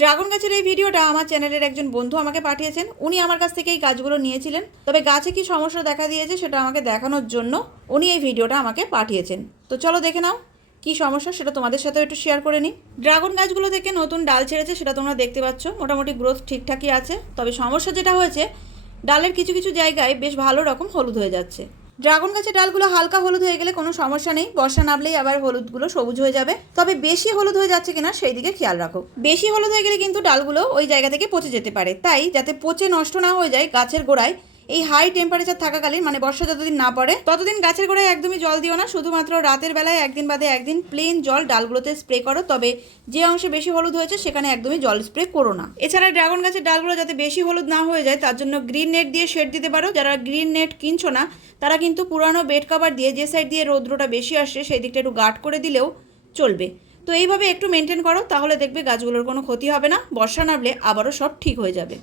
Dragon গাছের এই ভিডিওটা আমার চ্যানেলের একজন বন্ধু আমাকে পাঠিয়েছেন। উনি আমার কাছ থেকে এই গাছগুলো নিয়েছিলেন। তবে গাছে কি সমস্যা দেখা দিয়েছে সেটা আমাকে দেখানোর জন্য উনি এই ভিডিওটা আমাকে পাঠিয়েছেন। তো চলো দেখে নাও কি সমস্যা, সেটা তোমাদের সাথেও একটু শেয়ার করে নিই। ড্রাগন গাছগুলো থেকে নতুন ডাল ছেড়েছে, সেটা তোমরা দেখতে পাচ্ছ। মোটামুটি গ্রোথ ঠিকঠাকই আছে। তবে সমস্যা যেটা হয়েছে, ডালের কিছু কিছু জায়গায় বেশ ভালো রকম হলুদ হয়ে যাচ্ছে। ড্রাগন গাছের ডালগুলো হালকা হলুদ হয়ে গেলে কোনো সমস্যা নেই। বর্ষা নামলেই আবার হলুদগুলো সবুজ হয়ে যাবে। তবে বেশি হলুদ হয়ে যাচ্ছে কিনা সেই দিকে খেয়াল রাখো। বেশি হলুদ হয়ে গেলে কিন্তু ডালগুলো ওই জায়গা থেকে পচে যেতে পারে। তাই যাতে পচে নষ্ট না হয়ে যায় গাছের গোড়ায় এই হাই টেম্পারেচার থাকাকালীন মানে বর্ষা যতদিন না পড়ে, ততদিন গাছের গোড়ায় একদমই জল দিও না। শুধুমাত্র রাতের বেলায় একদিন বাদে একদিন প্লেন জল ডালগুলোতে স্প্রে করো। তবে যে অংশে বেশি হলুদ হয়েছে, সেখানে একদমই জল স্প্রে করো না। এছাড়া ড্রাগন গাছের ডালগুলো যাতে বেশি হলুদ না হয়ে যায়, তার জন্য গ্রিন নেট দিয়ে শেড দিতে পারো। যারা গ্রিন নেট কিনছো না, তারা কিন্তু পুরানো বেড কভার দিয়ে যে সাইড দিয়ে রৌদ্রটা বেশি আসছে, সেই দিকটা একটু গার্ড করে দিলেও চলবে। তো এইভাবে একটু মেনটেন করো, তাহলে দেখবে গাছগুলোর কোনো ক্ষতি হবে না। বর্ষা নামলে আবারও সব ঠিক হয়ে যাবে।